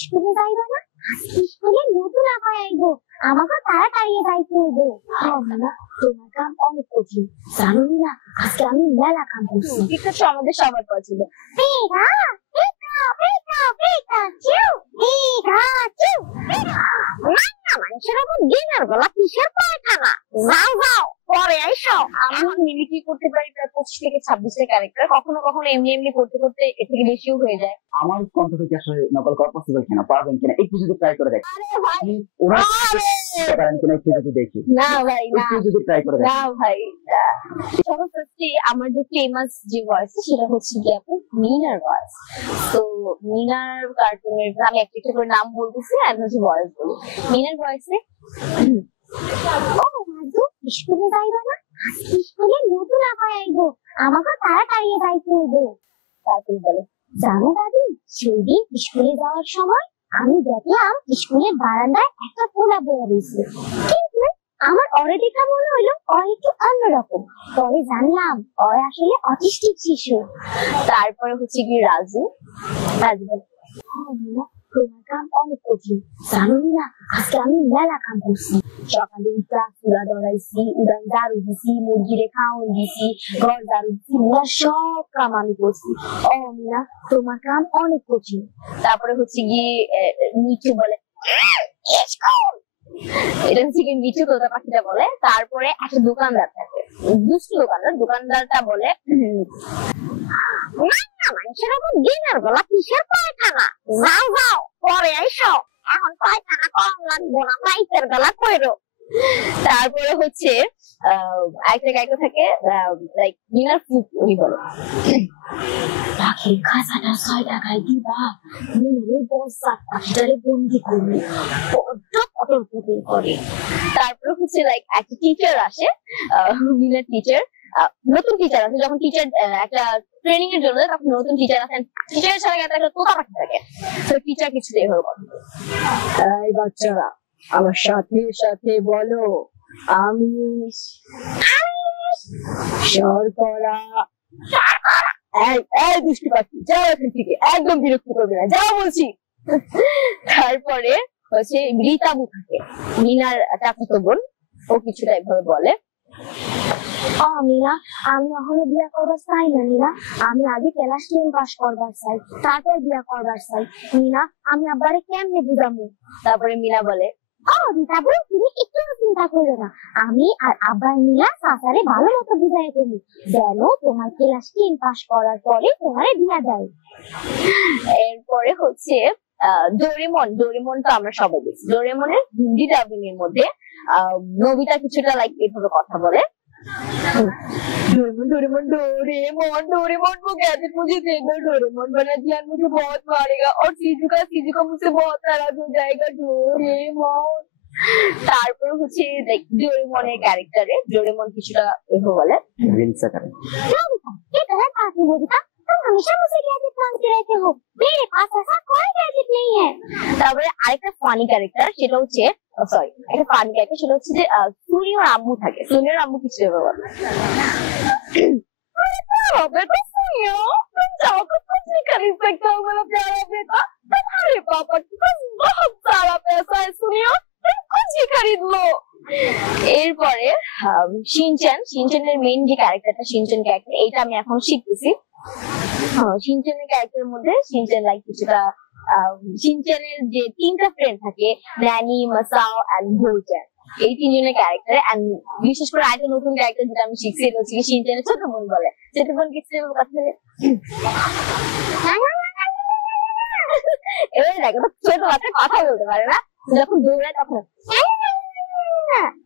স্কুলে যাইবা না? স্কুলে নতুন আপায় আইবো, আমাকে তাড়াতাড়ি যাইতে হইবে। না, তোমার কাম অনেক কঠিন, জানো না? আজকে আমি মেলা কাম করছি। পিকাচু আমাদের সবার পছন্দ। Pika Pika Pika Pikachu Pikachu Pika. মানুষের উপর দিনের বেলা কিসের পায়খানা? যাও যাও, পরে আইসো। আমি মিমিক্রি করতে পারি প্রায় 25 থেকে 26টা ক্যারেক্টার। কখনো কখনো এমনি এমনি করতে করতে এর থেকে বেশিও হয়ে যায়। আমার কণ্ঠ থেকে আসলে নকল করা পসিবল কিনা, পারবেন কিনা একটু যদি ট্রাই করে দেখেন। আরে ভাই, ওরা পারেন কিনা একটু যদি দেখি। না ভাই না, একটু যদি ট্রাই করে দেখেন। না ভাই। সবার ফার্স্টে আমার যে ফেমাস যে ভয়েস সেটা হচ্ছে কি আপু মিনার ভয়েস। তো মিনার কার্টুনের আমি একটা একটা করে নাম বলতেছি আর হচ্ছে ভয়েস বলি। মিনার ভয়েসে ও মাদু, স্কুলে যাইবা না? স্কুলে নতুন আপায় আইবো, আমাকে তাড়াতাড়ি যাইতে হইবে। তারপরে বলে, জানো দাদি, সেদিন স্কুলে যাওয়ার সময় আমি দেখলাম স্কুলের বারান্দায় একটা পোলা বয়ে রয়েছে, কিন্তু আমার ওরে দেখা মনে হইলো ও একটু অন্যরকম। পরে জানলাম ও আসলে অটিস্টিক শিশু। তারপরে হচ্ছে কি রাজু। রাজু বলে, তোমার কাম অনেক কঠিন, জানো না? আজকে আমি মেলা কাম করছি। সকালে ক্লাস তুলা ধরাইছি, উড়ান ঝাড়ু দিছি, মুরগিরে খাওয়ান দিছি, ঘর ঝাড়ু দিছি, সব কাম আমি করছি। ও মিনা, তোমার কাম অনেক কঠিন। তারপরে হচ্ছে গিয়ে মিঠু বলে, এটা হচ্ছে কি মিঠু তোতা পাখিটা বলে। তারপরে একটা দোকানদার থাকে, দুষ্টু দোকানদার। দোকানদারটা বলে, মানুষের উপর দিনের বেলা কিসের পায়খানা? যাও যাও, পরে আইসো। এখন পায়খানা কম লাগবো না, রাইতের বেলা কইরো। তারপরে হচ্ছে একটা গায়িকা থাকে লাইক মিনার ফুক, উনি বলে, পাখির খাঁচাটা 6 টাকায় দিবা, মিনারের বস্তা পাখিটারে বন্দি করবে, বড্ড কটর করে। তারপরে হচ্ছে লাইক একটা টিচার আসে, মিনার টিচার, নতুন টিচার আছে। যখন টিচার একটা ট্রেনিং এর জন্য তখন নতুন টিচার আসেন, টিচারের সাথে একটা তোতা পাখি থাকে। তো টিচার কিছু এভাবে কথা বলে, এই বাচ্চারা আমার সাথে সাথে বলো, আমি শর্করা। এই দুষ্টু পাখি, যাও এখান থেকে, একদম বিরক্ত করবে না, যাও বলছি। তারপরে হচ্ছে রীতাবু থাকে, মিনার চাচাতো বোন, ও কিছুটা এভাবে বলে, মিনা, আমি এখনো বিয়া করবার চাই না মিনা, আমি আগে ক্লাস 10 পাস করবার চাই, তারপর বিয়া করবার চাই। মিনা, আমি আব্বারে কেমনে বুঝাবো? তারপরে মিনা বলে, রীতাবু, তুমি একটু চিন্তা করো না, আমি আর আব্বা মিলা চাচারে ভালো মতো বুঝাই দেবো, যেন তোমার ক্লাস 10 পাস করার পরে তোমারে বিয়া দেয়। এরপরে হচ্ছে ডোরেমন। ডোরেমন তো আমরা সবাই দেখি। ডোরেমনের হিন্দি ডাবিং এর মধ্যে নবিতা কিছুটা লাইক এভাবে কথা বলে, डोरेमोन डोरेमोन डोरेमोन डोरेमोन को गैजेट मुझे दे दो, डोरेमोन बना दिया मुझे बहुत मारेगा और सीजू का मुझसे बहुत नाराज हो जाएगा, डोरेमोन। তারপর হচ্ছে ডোরেমনের ক্যারেক্টারে ডোরেমন কিছুটা এভাবে বলে, রিলস করে। ये तो है काफी बोलता, तुम हमेशा मुझे गैजेट मांगते रहते हो, मेरे पास ऐसा कोई गैजेट नहीं है। তারপরে আরেকটা ফানি ক্যারেক্টার, সেটা হচ্ছে সরি একটা ফানি ক্যারেক্টার, সেটা হচ্ছে যে সুনিয়র আম্মু থাকে। সুনিয়র আম্মু কিছু এভাবে বলে, बेटा सुनियो, तुम जाओ तो कुछ नहीं खरीद सकते हो मेरा प्यारा बेटा, तुम्हारे पापा के पास बहुत सारा पैसा है, सुनियो तुम कुछ ही खरीद लो। এরপরে শিনচ্যানের মেইন যে ক্যারেক্টারটা, শিনচ্যান ক্যারেক্টার, এইটা আমি এখন শিখতেছি। শিনচ্যানের ক্যারেক্টারের মধ্যে শিনচ্যান লাইক কিছুটা শিনচ্যানের যে 3টা ফ্রেন্ড থাকে, ন্যানি, মাসাও এন্ড বোচান, এই 3জনের ক্যারেক্টার। এন্ড বিশেষ করে আরেকটা নতুন ক্যারেক্টার যেটা আমি শিখছি, এটা হচ্ছে শিনচ্যানের ছোট বোন বলে। ছোট বোন কিছু কথা এবার দেখো, ছোট বাচ্চা কথা বলতে পারে না, যখন দৌড়ায় তখন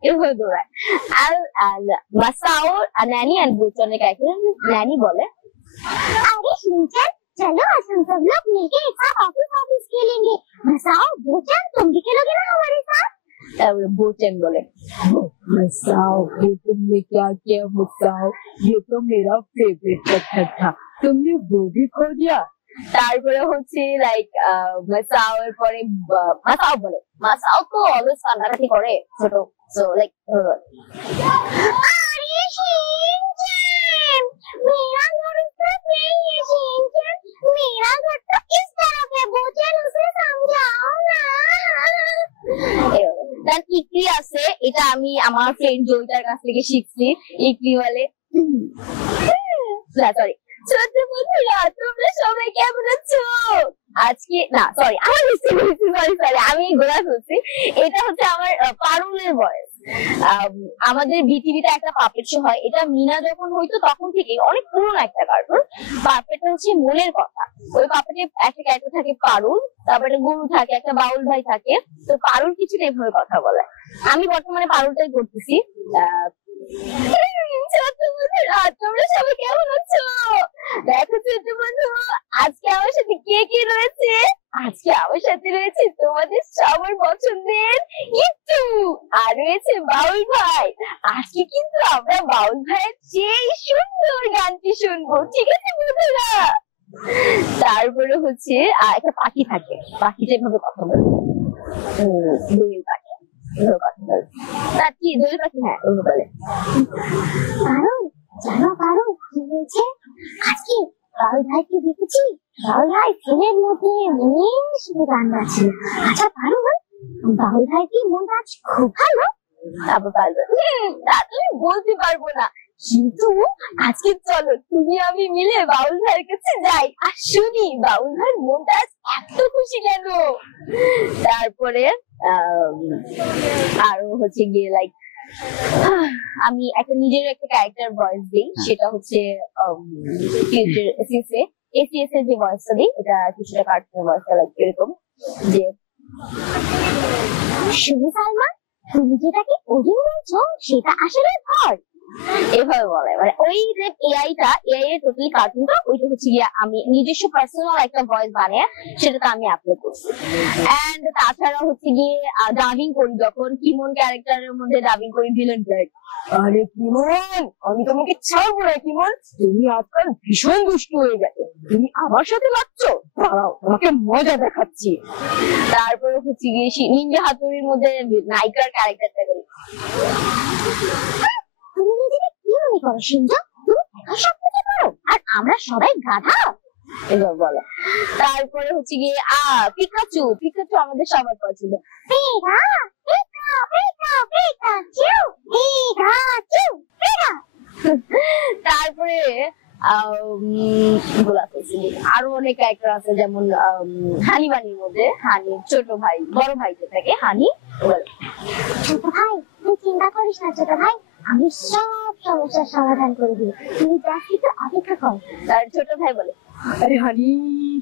এভাবে দৌড়ায়। আর মাসাও ন্যানি এন্ড বোচানের ক্যারেক্টার, ন্যানি বলে, अरे शिनचैन, चलो आज हम सब लोग मिलके एक साथ ऑफिस खेलेंगे। मसाओ, बोचन, तुम भी खेलोगे ना हमारे साथ? তারপরে বোচেন বলে, मसाओ ये तुमने क्या किया मसाओ, ये तो मेरा फेवरेट पत्थर था, तुमने वो भी खो दिया। তারপরে হচ্ছে লাইক মাসাও এর পরে মাসাও বলে, মাসাও তো অলওয়েজ কান্নাকাটি করে ছোট, সো লাইক अरे शिनचैन, मेरा घर इस तरफ नहीं है शिनचैन, मेरा घर तो इस तरफ है, बोचन उसे समझा। এটা আমি আমার ফ্রেন্ড জয়িতার কাছ থেকে শিখছি ইকলি বলে। সরি ছোট বন্ধুরা তোমরা সবাই কেমন আছো? আজকে না সরি আমি গোলা ফেলছি। এটা হচ্ছে আমার পারুলের ভয়েস। আমাদের বিটিভিতে একটা পাপেট শো হয়, এটা মিনা যখন হইতো তখন থেকে, অনেক পুরনো একটা কার্টুন। পাপেটটা হচ্ছে মনের কথা। ওই পাপেটে একটা ক্যারেক্টার থাকে পারুল, তারপরে একটা গরু থাকে, একটা বাউল ভাই থাকে। তো পারুল কিছুটা এভাবে কথা বলে। আমি বর্তমানে পারুলটাই করতেছি। তোমরা সবাই কেমন আছো? দেখো ছোট বন্ধু, আজকে আমার সাথে কে কে রয়েছে? আজকে আমার সাথে রয়েছে তোমাদের সবার পছন্দের ইট্টু, আর রয়েছে বাউল ভাই। আজকে কিন্তু আমরা বাউল ভাইয়ের সেই সুন্দর গানটি শুনবো, ঠিক আছে বন্ধুরা? তারপরে হচ্ছে একটা পাখি থাকে, পাখিটা এভাবে কথা বলে, দোয়েল পাখি কথা বলে। তার কি দোয়েল পাখি? হ্যাঁ ওভাবে বলে। জানো পারো কি হয়েছে আজকে? বাউল ভাইকে দেখেছি, বাউল ভাই ফোনের মধ্যে শুধু গান গাচ্ছিল। আচ্ছা পারো বাউল ভাই কি মনটা আজ খুব ভালো? তারপর পারবে তা তুমি বলতে পারবো না, কিন্তু আজকে চলো তুমি আমি মিলে বাউল ভাইয়ের কাছে যাই আর শুনি বাউল ভাইয়ের মনটা আজ এত খুশি কেন। তারপরে আরো হচ্ছে গিয়ে লাইক আমি একটা নিজের একটা ক্যারেক্টার ভয়েস দিই, সেটা হচ্ছে এসিএস এর যে ভয়েসটা দিই, এটা কিছুটা কার্টুনের ভয়েসটা লাইক এরকম যে শুনি সালমা, তুমি যেটাকে ওজন বলছো সেটা আসলে ভর, এভাবে বলে। মানে ওই যে এআই এর টোটালি কার্টুনটা, ওইটা হচ্ছে গিয়ে আমি নিজস্ব পার্সোনাল একটা ভয়েস বানিয়ে সেটাতে আমি আপলোড করছি। এন্ড তাছাড়া হচ্ছে গিয়ে ডাবিং করি, যখন কিমন ক্যারেক্টারের মধ্যে ডাবিং করি ভিলেন ক্যারেক্টার। আরে কিমন, আমি তোমাকে ছাড়বো না কিমন, তুমি আজকাল ভীষণ দুষ্টু হয়ে গেছো, তুমি আমার সাথে লাগছো, দাঁড়াও তোমাকে মজা দেখাচ্ছি। তারপরে হচ্ছে গিয়ে নিনজা হাতুড়ির মধ্যে নায়িকার ক্যারেক্টারটা করি। তুমি নিজেকে কি মনে করো সিনজা? তুমি সব কিছু পারো আর আমরা সবাই গাধা, এবার বলে। তারপরে হচ্ছে গিয়ে পিকাচু আমাদের সবার পছন্দ। Pika Pika Pika Pikachu Pikachu Pika. তারপরে আরো অনেক ক্যারেক্টার আছে, যেমন হানি বানির মধ্যে হানির ছোট ভাই, বড় ভাই যে থাকে হানি। ছোট ভাই তুই চিন্তা করিস না ছোট ভাই, আমি সব সমস্যার সমাধান করে দিই, তুই জাস্ট একটু অপেক্ষা কর। তার ছোট ভাই বলে, আরে হানি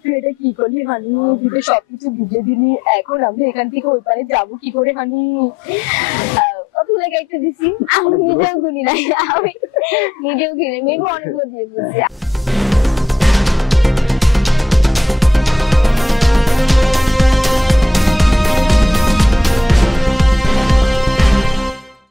তুই এটা কি করলি হানি, তুই তো সবকিছু বুঝে দিলি, এখন আমরা এখান থেকে ওই পারে যাবো কি করে হানি? কতগুলো ক্যারেক্টার দিছি, আমি নিজেও গুনি নাই, আমি নিজেও গুনি, মেঘ অনেকগুলো দিয়ে দিচ্ছি।